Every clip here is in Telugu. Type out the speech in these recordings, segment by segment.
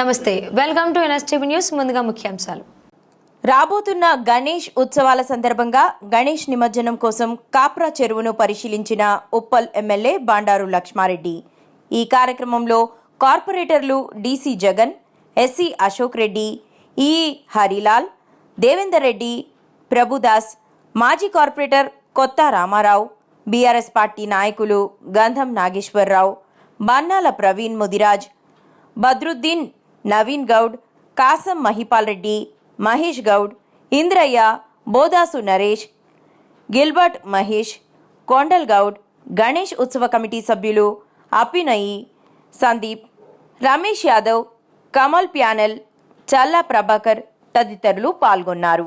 నమస్తే వెల్కమ్ టు ఎన్ఎస్టీవీ న్యూస్ ముందుగా ముఖ్యాంశాలు. రాబోతున్న గణేష్ ఉత్సవాల సందర్భంగా గణేష్ నిమజ్జనం కోసం కాప్రా చెరువును పరిశీలించిన ఉప్పల్ ఎమ్మెల్యే బాండారు లక్ష్మారెడ్డి. ఈ కార్యక్రమంలో కార్పొరేటర్లు డీసీ జగన్ ఎస్సీ అశోక్ రెడ్డి ఈ హరిలాల్ దేవేందర్ రెడ్డి ప్రభుదాస్ మాజీ కార్పొరేటర్ కొత్త రామారావు బీఆర్ఎస్ పార్టీ నాయకులు గంధం నాగేశ్వరరావు బన్నాల ప్రవీణ్ ముదిరాజ్ బద్రుద్దీన్ నవీన్ గౌడ్ కాసం మహిపాల్ రెడ్డి మహేష్ గౌడ్ ఇంద్రయ్య బోదాసు నరేష్ గిల్బర్ట్ మహేష్ కొండల్ గౌడ్ గణేష్ ఉత్సవ కమిటీ సభ్యులు అపినయి సందీప్ రమేష్ యాదవ్ కమల్ ప్యానెల్ చల్లా ప్రభాకర్ తదితరులు పాల్గొన్నారు.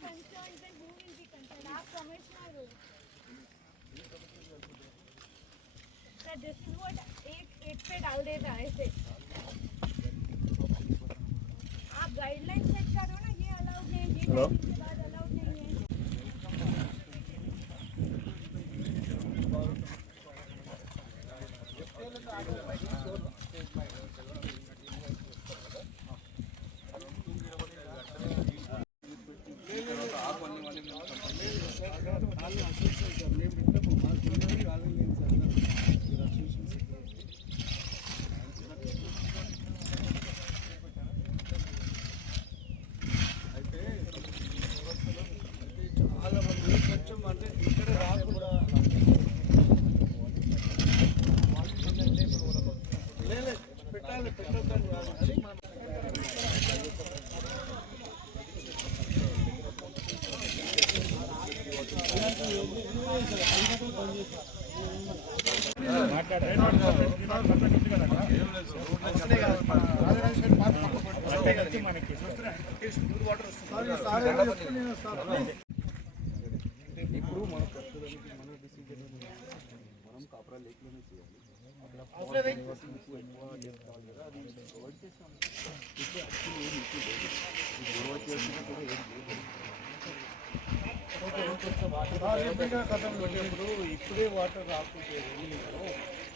concerned, then who will be concerned? आप commissioner हो. Sir, this is what एक एक पे डाल देता है ऐसे आप गाइडलाइन सेट करो ना ये अलाउड नहीं है ये Yeah, yeah. ఇప్పుడు ఇప్పుడే వాటర్ రాకుంటే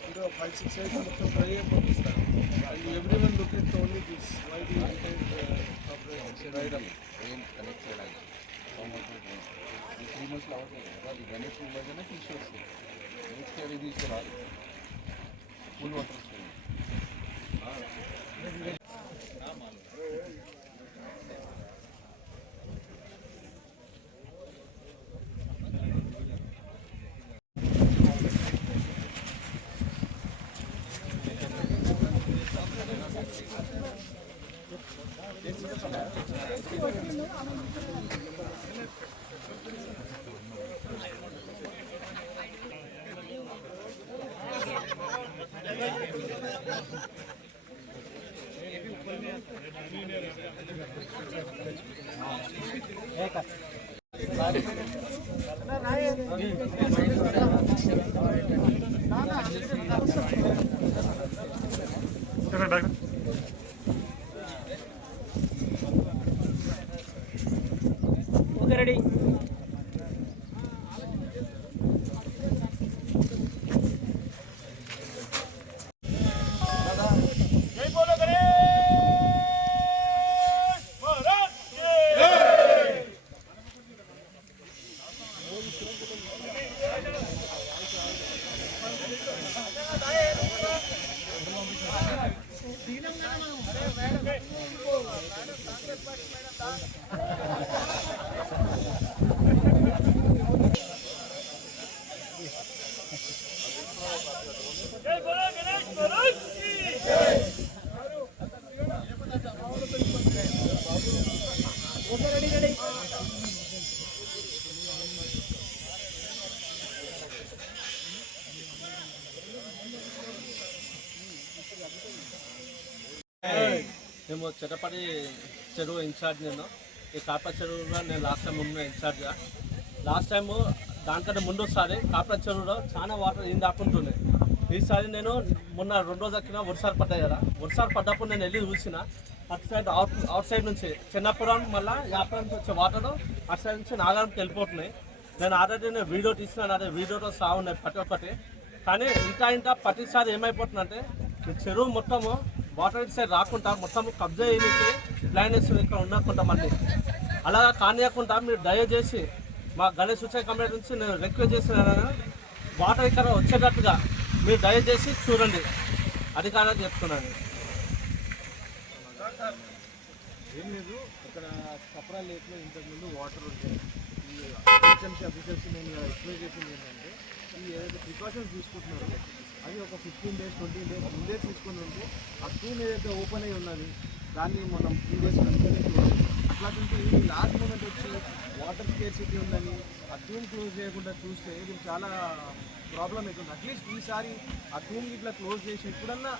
ఇప్పుడు ఫైవ్ సిక్స్ అయితే మొత్తం డ్రై అయిపోతుంది everyone look it only this why the ఏం కనెక్ట్ ఈ త్రీ మంత్స్లో అవ్వట్లేదు కదా. అది గణేష్ నిమజ్జన తీసేస్తుంది నెక్స్ట్ తీసుకురాదు ఫుల్ వాటర్ వస్తుంది. డాక్టర్ మేము చిటపడి చెరువు ఇన్ఛార్జ్ నేను. ఈ కాపా చెరువులో నేను లాస్ట్ టైం ఉన్న ఇన్ఛార్జ్గా. లాస్ట్ టైము దానికంటే ముందుసారి కాపా చెరువులో చాలా వాటర్ ఏం దాక్కుంటుండే. ఈసారి నేను మొన్న రెండు రోజుల కింద వర్షాలు పడ్డాయి కదా. వర్షాలు పడ్డప్పుడు నేను వెళ్ళి చూసిన. అటు సైడ్ అవుట్ అవుట్ సైడ్ నుంచి చిన్నపురం మళ్ళీ యాపురం నుంచి వచ్చే వాటర్ అటు సైడ్ నుంచి నాగారంకి వెళ్ళిపోతున్నాయి. నేను ఆల్రెడీ నేను వీడియో తీసినాను అదే వీడియోతో సాగున్నాయి ఉన్నాయి ప్రతి ఒక్కటి. కానీ ఇంకా ఇంకా ప్రతిసారి ఏమైపోతుందంటే ఈ చెరువు మొత్తము వాటర్ ఇటు సైడ్ రాకుండా మొత్తం కబ్జా చేయడానికి ప్లాన్ చేస్తుంది ఇక్కడ ఉండకుండా మళ్ళీ అలా కానియకుండా మీరు దయచేసి మా గణేష్ ఉత్సవ కమిటీ నుంచి నేను రిక్వెస్ట్ చేస్తున్నాను వాటర్ ఇక్కడ వచ్చేటట్టుగా మీరు దయచేసి చూడండి. అధికారులకు చెప్తున్నాను ఏం లేదు ఇక్కడ కప్రా లేక్లో ఇంతకుముందు వాటర్ ఉంటాయి ఈ హెచ్ఎంసీ అఫీషియల్స్ నేను ఎక్స్ప్లెయిన్ చేసింది ఏంటంటే ఈ ఏదైతే ప్రికాషన్స్ తీసుకుంటున్నారో అది ఒక ఫిఫ్టీన్ డేస్ ట్వంటీ డేస్ ముందే తీసుకుని ఉంటే ఆ స్కీమ్ ఏదైతే ఓపెన్ అయి ఉన్నది. దాన్ని మనం త్రీ డేస్ అట్లా ఉంటే ఈ లాస్ట్ మూమెంట్ వచ్చి వాటర్ స్కేర్సిటీ ఉందని ఆ ట్యూమ్ క్లోజ్ చేయకుండా చూస్తే ఇది చాలా ప్రాబ్లం అవుతుంది. అట్లీస్ట్ ఈసారి ఆ ట్యూమ్ ఇట్లా క్లోజ్ చేసి ఎప్పుడన్నా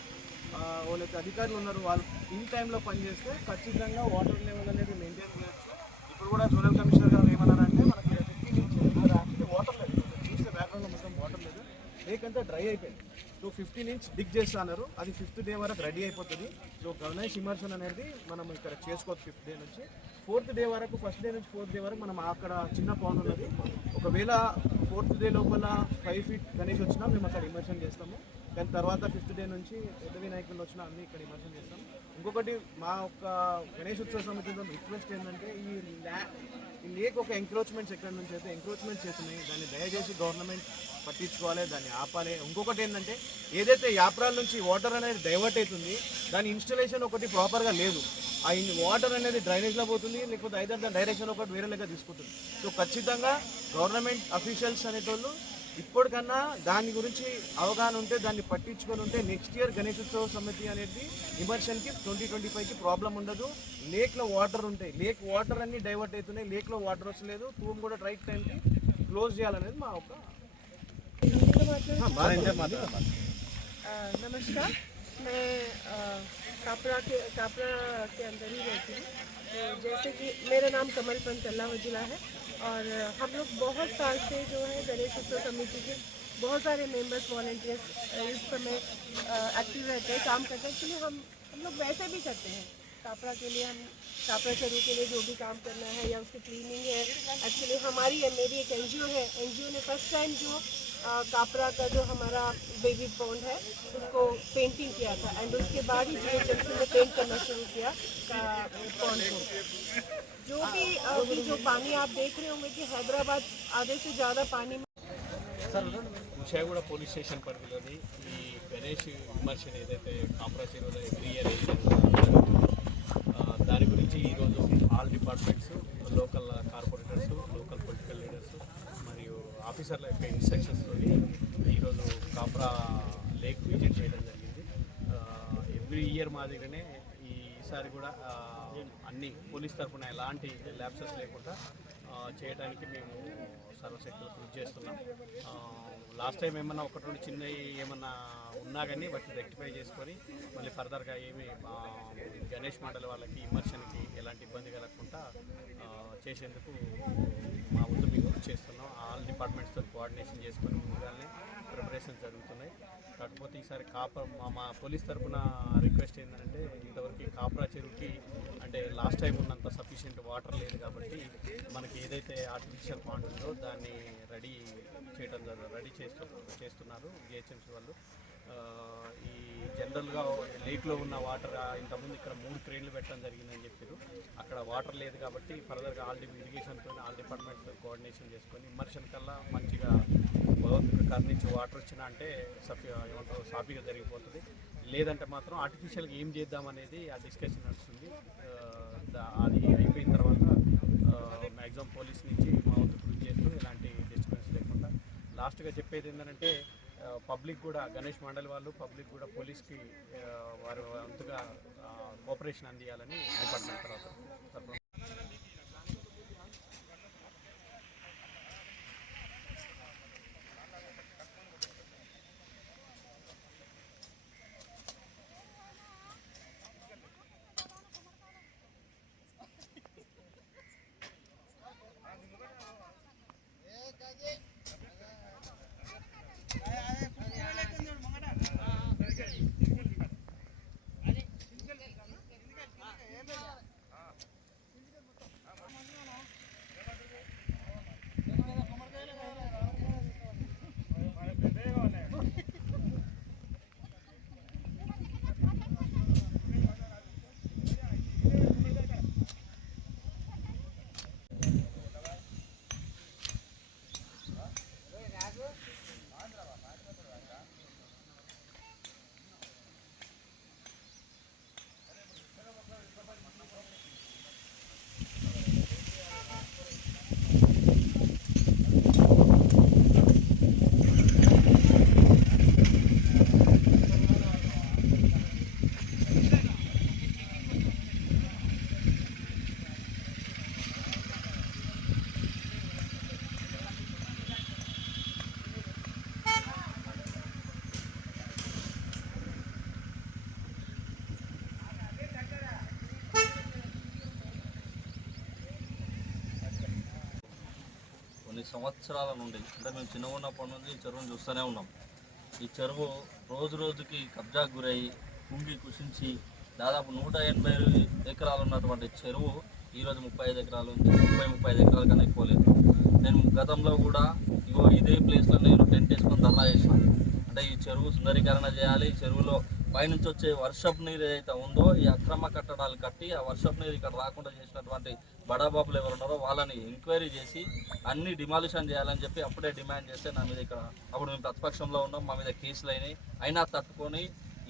వాళ్ళకి అధికారులు ఉన్నారు వాళ్ళు ఇన్ టైంలో పనిచేస్తే ఖచ్చితంగా వాటర్ లెవెల్ అనేది మెయింటైన్ చేయొచ్చు. ఇప్పుడు కూడా జోనల్ కమిషనర్ గారు ఏమన్నారంటే మనకి ఫిఫ్టీ నుంచి వాటర్ లేదు. చూస్తే బ్యాక్గ్రౌండ్లో మొత్తం వాటర్ లేదు. లేకంటే డ్రై అయిపోయింది. సో ఫిఫ్టీన్ ఇంచ్ డిగ్ చేస్తా అన్నారు అది ఫిఫ్త్ డే వరకు రెడీ అయిపోతుంది. సో గణేష్ ఇమర్షన్ అనేది మనం ఇక్కడ చేసుకోవచ్చు ఫిఫ్త్ డే నుంచి. ఫోర్త్ డే వరకు ఫస్ట్ డే నుంచి ఫోర్త్ డే వరకు మనం అక్కడ చిన్న పౌండ్ ఉన్నది. ఒకవేళ ఫోర్త్ డే లోపల ఫైవ్ ఫీట్ గణేష్ వచ్చినా మేము అక్కడ ఇమర్షన్ చేస్తాము. దాని తర్వాత ఫిఫ్త్ డే నుంచి పెద్ద వినాయకులు వచ్చినా అన్ని ఇక్కడ ఇమర్షన్ చేస్తాం ఇంకొకటి మా ఒక గణేష్ ఉత్సవ సమితిలో రిక్వెస్ట్ ఏంటంటే ఈ ల్యా ఈ లేక్ ఒక ఎంక్రోచ్మెంట్స్ ఎక్కడి నుంచి అయితే ఎంక్రోచ్మెంట్స్ చేస్తున్నాయి. దాన్ని దయచేసి గవర్నమెంట్ పట్టించుకోవాలి దాన్ని ఆపాలి. ఇంకొకటి ఏంటంటే ఏదైతే యాప్రాల నుంచి వాటర్ అనేది డైవర్ట్ అవుతుంది దాని ఇన్స్టలేషన్ ఒకటి ప్రాపర్గా లేదు. ఆ వాటర్ అనేది డ్రైనేజ్లో పోతుంది లేకపోతే ఐదర్ దాని డైరెక్షన్ ఒకటి వేరే లెక్క తీసుకుంటుంది. సో ఖచ్చితంగా గవర్నమెంట్ అఫీషియల్స్ అనేటోళ్ళు ఇప్పటికన్నా దాని గురించి అవగాహన ఉంటే దాన్ని పట్టించుకొని ఉంటే నెక్స్ట్ ఇయర్ గణేశోత్సవ సమితి అనేది ఇమర్షన్కి ట్వంటీ ట్వంటీ ఫైవ్కి ప్రాబ్లం ఉండదు లేక్లో వాటర్ ఉంటాయి లేక్ వాటర్ అన్ని డైవర్ట్ అవుతున్నాయి లేక్లో వాటర్ వస్తలేదు టూమ్ కూడా రైట్ టైంకి క్లోజ్ చేయాలనేది మా ఒక अ, नमस्कार मैं अ, कापरा के कापरा के अंदर ही रहती हूँ तो जैसे कि मेरा नाम कमल पंत अल्लाह वजिला है और हम लोग बहुत साल से जो है गणेश उत्सव कमेटी के बहुत सारे मेंबर्स वॉल्टियर्स इस समय एक्टिव रहते हैं, काम करते हैं। एक्चुअली हम हम लोग वैसे भी करते हैं। कापड़ा के लिए हम कापड़ा चरू के लिए जो भी काम करना है या उसकी क्लीनिंग है। एक्चुअली हमारी मेरी एक एनजीओ है। एनजीओ ने फ़र्स्ट टाइम जो कापरा का जो हमारा बेबी पॉन्ड है उसको पेंटिंग किया था एंड उसके बाद ही जीएचएमसी ने पेंट करना शुरू किया पॉन्ड को जो भी अभी जो पानी आप देख रहे होंगे कि हैदराबाद आधे से ज़्यादा पानी విషయగూడ పోలీస్ స్టేషన్ పరిధిలోని ఈ గణేష్ విమర్శన ఏదైతే కాంప్రా చెరువులో ఎవ్రీ ఇయర్ దాని గురించి ఈరోజు ఆల్ డిపార్ట్మెంట్స్ లోకల్ కార్పొరేటర్స్ ఆఫీసర్ల యొక్క ఇన్స్ట్రక్షన్స్ తోటి ఈరోజు కాప్రా లేక్ విజిట్ చేయడం జరిగింది. ఎవ్రీ ఇయర్ మాదిరిగానే ఈసారి కూడా అన్ని పోలీస్ తరఫున ఎలాంటి ల్యాబ్సెస్ లేకుండా చేయడానికి మేము సర్వశక్తులు కృషి చేస్తున్నాం. లాస్ట్ టైం ఏమన్నా ఒకటి రెండు చిన్నవి ఏమన్నా ఉన్నా కానీ వాటిని రెక్టిఫై చేసుకొని మళ్ళీ ఫర్దర్గా ఏమి గణేష్ మండలి వాళ్ళకి ఇమర్షన్కి ఎలాంటి ఇబ్బంది కలగకుండా చేసేందుకు మా వంతు చేస్తున్నాం. ఆల్ డిపార్ట్మెంట్స్తో కోఆర్డినేషన్ చేసుకుని ముందుగానే ప్రిపరేషన్ జరుగుతున్నాయి. కాకపోతే ఈసారి కాపర మా మా పోలీస్ తరఫున రిక్వెస్ట్ ఏంటంటే ఇంతవరకు కాపరా చెరువుకి అంటే లాస్ట్ టైం ఉన్నంత సఫిషియెంట్ వాటర్ లేదు కాబట్టి మనకి ఏదైతే ఆర్టిఫిషియల్ పాండ్ ఉందో దాన్ని రెడీ చేయడం రెడీ చేస్తు చేస్తున్నారు. జిహెచ్ఎంసీ వాళ్ళు. ఈ జనరల్గా లేక్లో ఉన్న వాటర్ ఇంతకుముందు ఇక్కడ మూడు క్రేన్లు పెట్టడం జరిగిందని చెప్పారు. అక్కడ వాటర్ లేదు కాబట్టి ఫర్దర్గా ఆల్ డి ఇరిగేషన్తో ఆల్ డిపార్ట్మెంట్తో కోఆర్డినేషన్ చేసుకొని ఇమ్మర్షన్ కల్లా మంచిగా భగవంతుడు నుంచి వాటర్ వచ్చినా అంటే సఫీ ఏమంటారు సాఫీగా జరిగిపోతుంది. లేదంటే మాత్రం ఆర్టిఫిషియల్గా ఏం చేద్దాం అనేది ఆ డిస్కషన్ నడుస్తుంది. అది అయిపోయిన తర్వాత మ్యాక్సిమం పోలీస్ నుంచి మా వంతు కృషి చేస్తూ ఎలాంటి డిస్టర్బెన్స్ లేకుండా. లాస్ట్గా చెప్పేది ఏంటంటే పబ్లిక్ కూడా గణేష్ మండలి వాళ్ళు పబ్లిక్ కూడా పోలీస్కి వారు వారి వంతుగా కోఆపరేషన్ అందియాలని డిపార్ట్మెంట్ తర్వాత తరఫున కొన్ని సంవత్సరాల నుండి అంటే మేము చిన్నగా ఉన్నప్పటి నుండి ఈ చెరువును చూస్తూనే ఉన్నాం. ఈ చెరువు రోజు రోజుకి కబ్జాకు గురై కుంగి కుషించి దాదాపు నూట ఎనభై ఎకరాలు ఉన్నటువంటి చెరువు ఈరోజు ముప్పై ఐదు ఎకరాలు ఉంది. ముప్పై ముప్పై ఐదు ఎకరాల కన్నా ఎక్కువ లేదు. నేను గతంలో కూడా ఇగో ఇదే ప్లేస్లో నేను టెంట్ వేసుకొని ధర్నా చేసిన అంటే ఈ చెరువు సుందరీకరణ చేయాలి ఈ చెరువులో పైనుంచి వచ్చే వర్షపు నీరు ఏదైతే ఉందో ఈ అక్రమ కట్టడాలు కట్టి ఆ వర్షపు నీరు ఇక్కడ రాకుండా చేసినటువంటి బడాబాబులు ఎవరు ఉన్నారో వాళ్ళని ఎంక్వైరీ చేసి అన్ని డిమాలిషన్ చేయాలని చెప్పి అప్పుడే డిమాండ్ చేస్తే నా మీద ఇక్కడ అప్పుడు మేము ప్రతిపక్షంలో ఉన్నాం మా మీద కేసులు అయినాయి. అయినా తట్టుకొని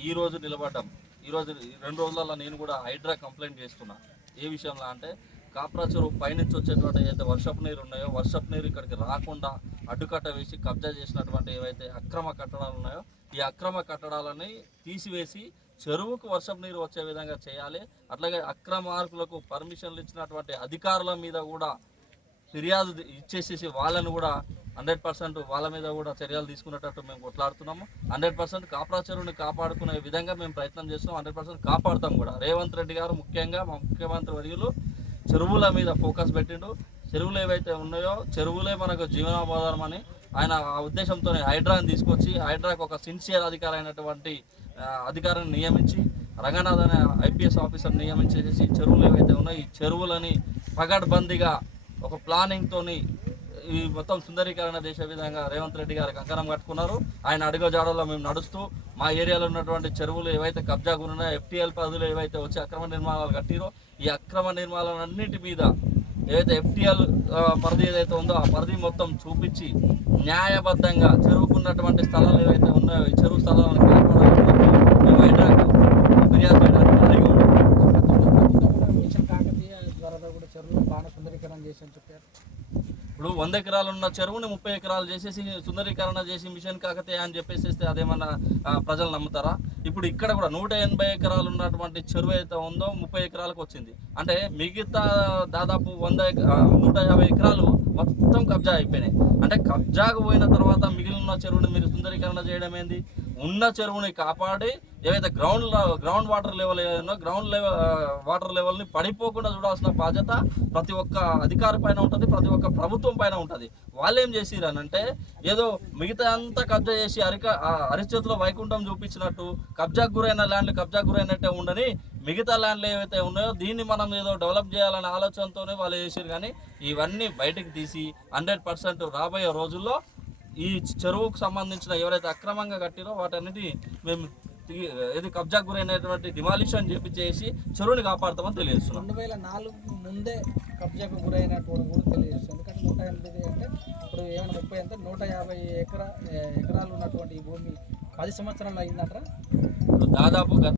ఈ రోజు నిలబడ్డాం. ఈ రోజు ఈ రెండు రోజులలో నేను కూడా హైడ్రా కంప్లైంట్ చేస్తున్నా. ఏ విషయంలో అంటే కాప్రా చెరువు పైనుంచి వచ్చేటువంటి ఏదైతే వర్షపు నీరు ఉన్నాయో వర్షపు నీరు ఇక్కడికి రాకుండా అడ్డుకట్ట వేసి కబ్జా చేసినటువంటి ఏవైతే అక్రమ కట్టడాలు ఉన్నాయో ఈ అక్రమ కట్టడాలని తీసివేసి చెరువుకు వర్షపు నీరు వచ్చే విధంగా చేయాలి. అట్లాగే అక్రమార్కులకు పర్మిషన్లు ఇచ్చినటువంటి అధికారుల మీద కూడా ఫిర్యాదు ఇచ్చేసేసి వాళ్ళని కూడా హండ్రెడ్ పర్సెంట్ వాళ్ళ మీద కూడా చర్యలు తీసుకునేటట్టు మేము కొట్లాడుతున్నాము. హండ్రెడ్ పర్సెంట్ కాపరా చెరువుని కాపాడుకునే విధంగా మేము ప్రయత్నం చేస్తున్నాం. హండ్రెడ్ పర్సెంట్ కాపాడుతాం కూడా. రేవంత్ రెడ్డి గారు ముఖ్యంగా మా ముఖ్యమంత్రి వర్యులు చెరువుల మీద ఫోకస్ పెట్టిండు. చెరువులు ఏవైతే ఉన్నాయో చెరువులే మనకు జీవనోపాధారం అని ఆయన ఆ ఉద్దేశంతోనే హైడ్రాని తీసుకొచ్చి హైడ్రాకి ఒక సిన్సియర్ అధికారి అయినటువంటి అధికారిని నియమించి రంగనాథ్ అనే ఐపీఎస్ ఆఫీసర్ నియమించేసి చెరువులు ఏవైతే ఉన్నాయో ఈ చెరువులని పగడ్బందీగా ఒక ప్లానింగ్తోని ఈ మొత్తం సుందరీకరణ చేసే విధంగా రేవంత్ రెడ్డి గారికి కంకణం కట్టుకున్నారు. ఆయన అడుగుజాడల్లో మేము నడుస్తూ మా ఏరియాలో ఉన్నటువంటి చెరువులు ఏవైతే కబ్జా ఉన్నాయో ఎఫ్టీఎల్ పదులు ఏవైతే వచ్చి అక్రమ నిర్మాణాలు కట్టిరో ఈ అక్రమ నిర్మాణాలన్నిటి మీద ఏదైతే ఎఫ్టీఎల్ పరిధి ఏదైతే ఉందో ఆ పరిధి మొత్తం చూపించి న్యాయబద్ధంగా చెరువుకున్నటువంటి స్థలాలు ఏవైతే ఉన్నాయో ఈ చెరువు స్థలాలను కాపాడాలని మేము ఫిర్యాదు చేయడానికి రెడీగా ఉన్నాం మిషన్ కాకతీయ ద్వారా కూడా చెరువులు బాగా సుందరీకరణ చేసి అని చెప్పారు ఇప్పుడు వంద ఎకరాలు ఉన్న చెరువుని ముప్పై ఎకరాలు చేసేసి సుందరీకరణ చేసి మిషన్ కాకతీయ అని చెప్పేసేస్తే అదేమన్నా ప్రజలు నమ్ముతారా? ఇప్పుడు ఇక్కడ కూడా నూట ఎనభై ఎకరాలు ఉన్నటువంటి చెరువు అయితే ఉందో ముప్పై ఎకరాలకు వచ్చింది. అంటే మిగతా దాదాపు వంద నూట యాభై ఎకరాలు మొత్తం కబ్జా అయిపోయినాయి. అంటే కబ్జాకు పోయిన తర్వాత మిగిలిన చెరువుని మీరు సుందరీకరణ చేయడం ఏంది? ఉన్న చెరువుని కాపాడి ఏవైతే గ్రౌండ్ గ్రౌండ్ వాటర్ లెవెల్ ఏదైనా గ్రౌండ్ లెవెల్ వాటర్ లెవెల్ని పడిపోకుండా చూడాల్సిన బాధ్యత ప్రతి ఒక్క అధికారి పైన ఉంటుంది ప్రతి ఒక్క ప్రభుత్వం పైన ఉంటుంది. వాళ్ళు ఏం చేసిరనంటే ఏదో మిగతా అంతా కబ్జా చేసి అరిక ఆ అరిచేతిలో వైకుంఠం చూపించినట్టు కబ్జాకు గురైన ల్యాండ్లు కబ్జాకు గురైనట్టే ఉండని మిగతా ల్యాండ్లు ఏవైతే ఉన్నాయో దీన్ని మనం ఏదో డెవలప్ చేయాలనే ఆలోచనతోనే వాళ్ళు చేసిరు కానీ ఇవన్నీ బయటకు తీసి హండ్రెడ్ పర్సెంట్ రాబోయే రోజుల్లో ఈ చెరువుకు సంబంధించిన ఎవరైతే అక్రమంగా కట్టిరో వాటన్నిటి మేము ఏది కబ్జా గురైనటువంటి డిమాలిషన్ చెప్పి చేసి చెరువుని కాపాడుతామని తెలియజేస్తున్నాం. రెండు వేల నాలుగు ముందే కబ్జాకు గురైనటువంటి కూడా తెలియజేస్తుంది. ఎందుకంటే నూట ఎనభై అంటే ఇప్పుడు ఏమైనా ముప్పై అంటే నూట యాభై ఎకరా ఎకరాలు ఉన్నటువంటి ఈ భూమి పది సంవత్సరాలు అయిందంటారా? ఇప్పుడు దాదాపు గత